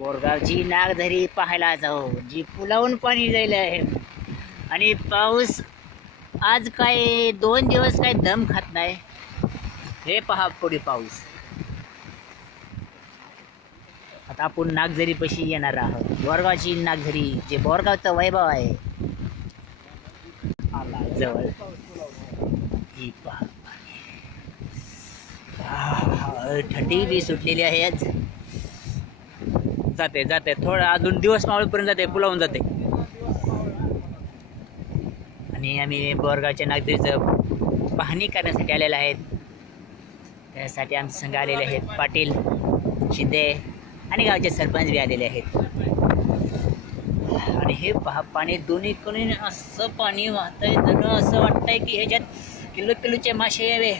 बोरगावची नागधरी पाहायला जाऊ, जी पुलावून पाणी जाईल आहे. आणि पाऊस आज काय 2 दिवस काय दम खात नाही. हे पहा पुढे पाऊस. आता आपण नागझरीपाशी येणार आहोत. बोरगावची नागझरी, जे बोरगावचं वैभव आहे, आला जवळ. ही पहा, थंडी बी सुटलेली आहे. आज जाते जाते थोडं अजून दिवस मावळपर्यंत जाते, पुलावून जाते. आणि आम्ही बोरगावच्या नागझरीचं पाहणी करण्यासाठी आलेले आहेत. त्यासाठी आमचे संघ आलेले आहेत. पाटील, शिंदे आणि गावचे सरपंच बी आलेले आहेत. आणि हे पहा, पाणी दोन्ही कडून असं पाणी वाहतंय, जणू असं वाटतंय की ह्याच्यात किलो किलोचे मासे यावे.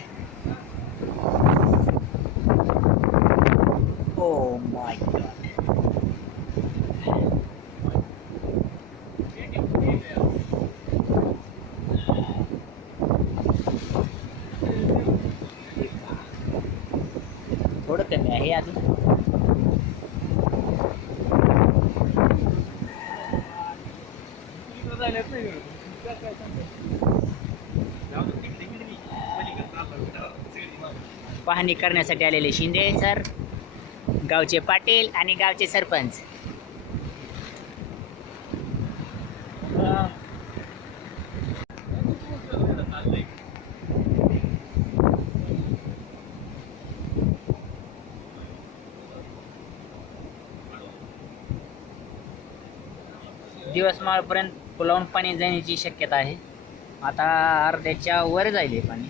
Oh my God. थोडं कमी आहे अजून. पाहणी करण्यासाठी आलेले शिंदे सर, गावचे पाटील आणि गावचे सरपंच. दिवस माळपर्यंत पुलावून पाणी जाण्याची शक्यता आहे. आता अर्ध्याच्या वर जाईल हे पाणी.